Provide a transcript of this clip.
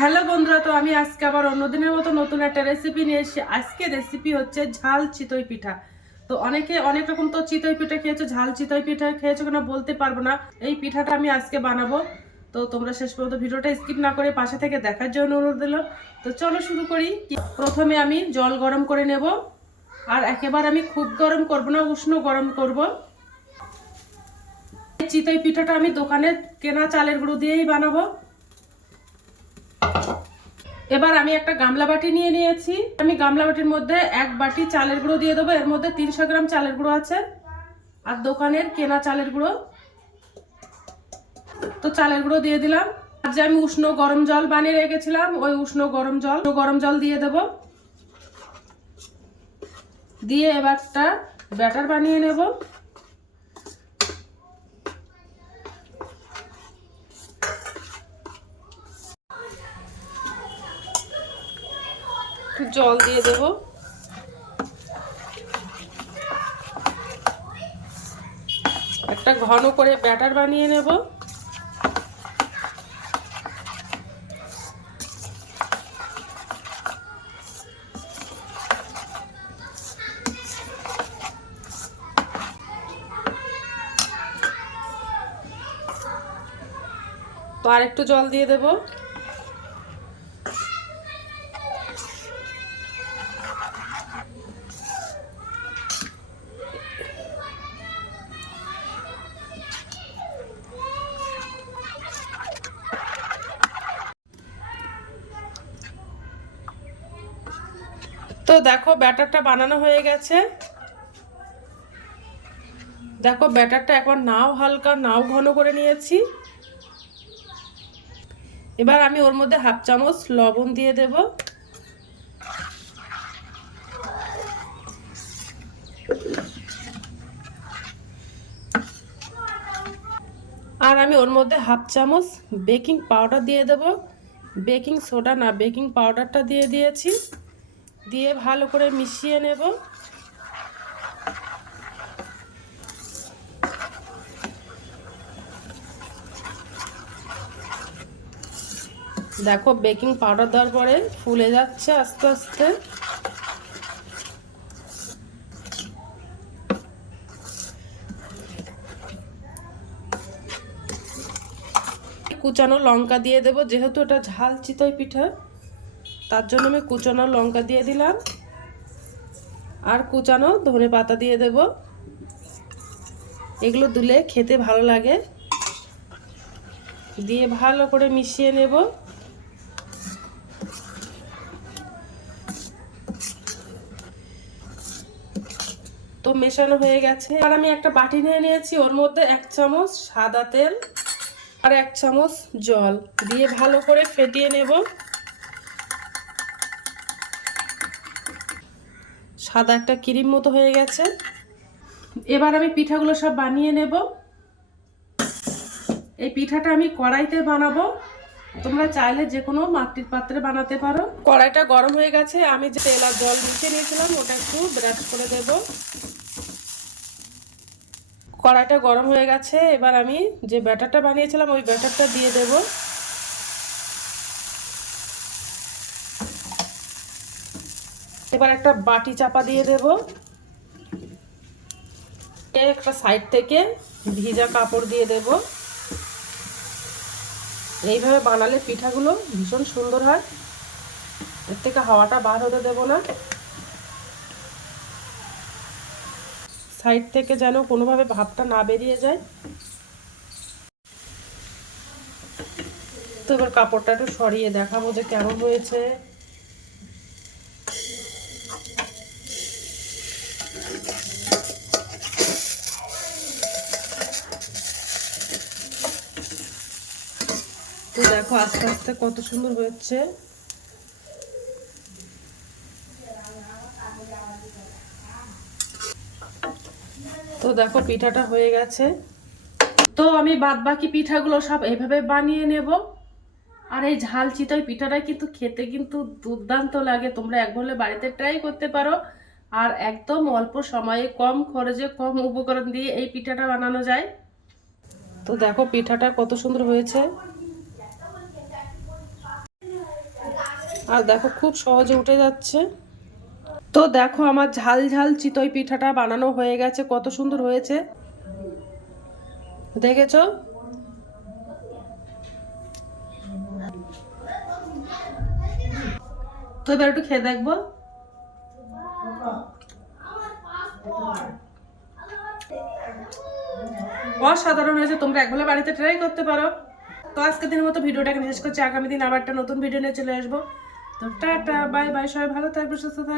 Hello বন্ধুরা, তো আমি আজকে আবার অন্যদিনের মতো নতুন একটা রেসিপি নিয়ে এসেছি। আজকে রেসিপি হচ্ছে ঝাল চিতই পিঠা। তো অনেকে অনেক রকম তো চিতই পিঠা খেয়েছো, ঝাল চিতই পিঠা খেয়েছো কিনা বলতে পারবো না। এই পিঠাটা আমি আজকে বানাবো, তো তোমরা শেষ পর্যন্ত ভিডিওটা স্কিপ না করে পাশে থেকে দেখার জন্য অনুরোধ দিলাম। তো চলো শুরু করি। প্রথমে আমি জল গরম করে নেব, আর একেবারে আমি খুব গরম করবো না, উষ্ণ গরম করব। চিতই পিঠাটা আমি দোকানে কেনা চালের গুঁড়ো দিয়েই বানাবো। এবার আমি একটা গামলা বাটি নিয়ে নিয়েছি। আমি গামলা বাটির মধ্যে 1 বাটি চালের গুঁড়ো দিয়ে দেবো। এর মধ্যে 300 গ্রাম চালের গুঁড়ো আছে, আর দোকানের কেনা চালের গুঁড়ো। তো চালের গুঁড়ো দিয়ে দিলাম। আর যে আমি উষ্ণ গরম জল বানিয়ে রেখেছিলাম, ওই উষ্ণ গরম জল দিয়ে দেব। দিয়ে এবার একটা ব্যাটার বানিয়ে নেব। একটু জল দিয়ে দেব। একটা ঘন করে ব্যাটার বানিয়ে নেব। তো আর একটু জল দিয়ে দেব। তো দেখো ব্যাটারটা বানানো হয়ে গেছে। দেখো ব্যাটারটা একবার নাও হালকা নাও ঘন করে নিয়েছি। এবার আমি ওর মধ্যে 1/2 চামচ লবণ দিয়ে দেব। আর আমি ওর মধ্যে 1/2 চামচ বেকিং পাউডার দিয়ে দেব। বেকিং সোডা না, বেকিং পাউডারটা দিয়ে দিয়েছি। দিয়ে ভালো করে মিশিয়ে নেব। দেখো বেকিং পাউডার দেওয়ার পরে ফুলে যাচ্ছে আস্তে আস্তে। কুচানো লঙ্কা দিয়ে দেব, যেহেতু এটা ঝাল চিতই পিঠা, তার জন্য আমি কুচানো লঙ্কা দিয়ে দিলাম। আর কুচানো ধনে পাতা দিয়ে দেব। এগুলো দিলে খেতে ভালো লাগে। দিয়ে ভালো করে মিশিয়ে নেব। তো মেশানো হয়ে গেছে। আর আমি একটা বাটি নিয়ে নিয়েছি, ওর মধ্যে 1 চামচ সাদা তেল আর 1 চামচ জল দিয়ে ভালো করে ফেটিয়ে নেব। সাদা একটা ক্রিম মতো হয়ে গেছে। এবার আমি পিঠাগুলো সব বানিয়ে নেব। এই পিঠাটা আমি কড়াইতে বানাবো, তোমরা চাইলে যে কোনো মাটির পাত্রে বানাতে পারো। কড়াইটা গরম হয়ে গেছে। আমি যে তেল আর জল মিশিয়ে নিয়েছিলাম ওটা একটু ব্রাশ করে দেব। কড়াইটা গরম হয়ে গেছে। এবার আমি যে ব্যাটারটা বানিয়েছিলাম ওই ব্যাটারটা দিয়ে দেব। এবার একটা বাটি চাপা দিয়ে দেব। একটা সাইড থেকে ভিজা কাপড় দিয়ে দেব। এইভাবে বানালে পিঠাগুলো ভীষণ সুন্দর হয়। এর থেকে হাওয়াটা বার হতে দেব না। সাইড থেকে যেন কোনোভাবে ভাপটা না বেরিয়ে যায়। তো এবার কাপড়টা একটু সরিয়ে দেখাবো যে কেমন হয়েছে। তো দেখো আস্তে আস্তে কত সুন্দর হয়েছে। তো দেখো পিঠাটা হয়ে গেছে। তো আমি বাদ বাকি পিঠাগুলো সব এইভাবে বানিয়ে নেব। আর এই ঝাল চিতই পিঠাটা কিন্তু খেতে কিন্তু দুর্দান্ত লাগে। তোমরা একবার হলে বাড়িতে ট্রাই করতে পারো। আর একদম অল্প সময়ে কম খরচে কম উপকরণ দিয়ে এই পিঠাটা বানানো যায়। তো দেখো পিঠাটা কত সুন্দর হয়েছে। আর দেখো খুব সহজে উঠে যাচ্ছে। তো দেখো আমার ঝাল ঝাল চিতই পিঠাটা বানানো হয়ে গেছে, কত সুন্দর হয়েছে দেখেছো। তো এবার একটু খেয়ে দেখবো। অসাধারণ হয়েছে, তোমরা একবেলা বাড়িতে ট্রাই করতে পারো। তো আজকের দিনের মতো ভিডিওটাকে শেষ করছি, আগামী দিন আবার একটা নতুন ভিডিও নিয়ে চলে আসবো। তো টাটা বাই বাই, সবাই ভালো থাকবে, সুস্থ থাকবে।